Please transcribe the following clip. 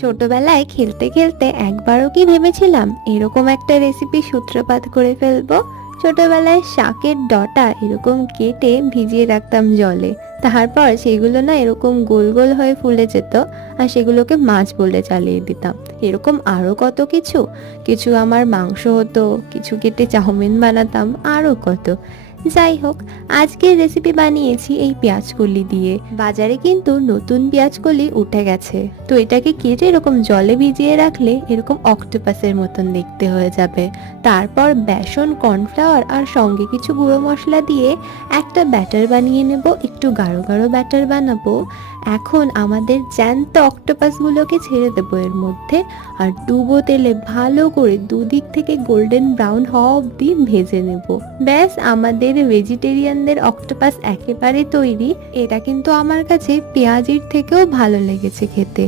ছোটবেলায় খেলতে খেলতে একবারও কি ভেবেছিলাম এরকম একটা রেসিপি সূত্রপাত করে ফেলবো। ছোটবেলায় শাকের ডটা এরকম কেটে ভিজিয়ে রাখতাম জলে, তারপর সেগুলো না এরকম গোল গোল হয়ে ফুলে যেত, আর সেগুলোকে মাছ বলে চালিয়ে দিতাম। এরকম আরো কত কিছু কিছু আমার মাংস হতো, কিছু কেটে চাউমিন বানাতাম, আরো কত। যাই হোক, আজকের রেসিপি বানিয়েছি এই পেঁয়াজকলি দিয়ে। বাজারে কিন্তু নতুন পেঁয়াজকলি উঠে গেছে, তো এটাকে কেটে এরকম জলে ভিজিয়ে রাখলে এরকম অক্টোপাসের মতন দেখতে হয়ে যাবে। তারপর বেসন, কর্নফ্লাওয়ার আর সঙ্গে কিছু গুঁড়ো মশলা দিয়ে একটা ব্যাটার বানিয়ে নেব, একটু গাঢ় গাঢ় ব্যাটার বানাবো। এখন আমাদের জ্যান্ত অক্টোপাসগুলোকে ছেড়ে দেবো এর মধ্যে, আর ডুবো তেলে ভালো করে দুদিক থেকে গোল্ডেন ব্রাউন হওয়া অবধি ভেজে নেব। ব্যাস, আমাদের ভেজিটেরিয়ানদের অক্টোপাস একেবারে তৈরি। এটা কিন্তু আমার কাছে পেঁয়াজির থেকেও ভালো লেগেছে খেতে।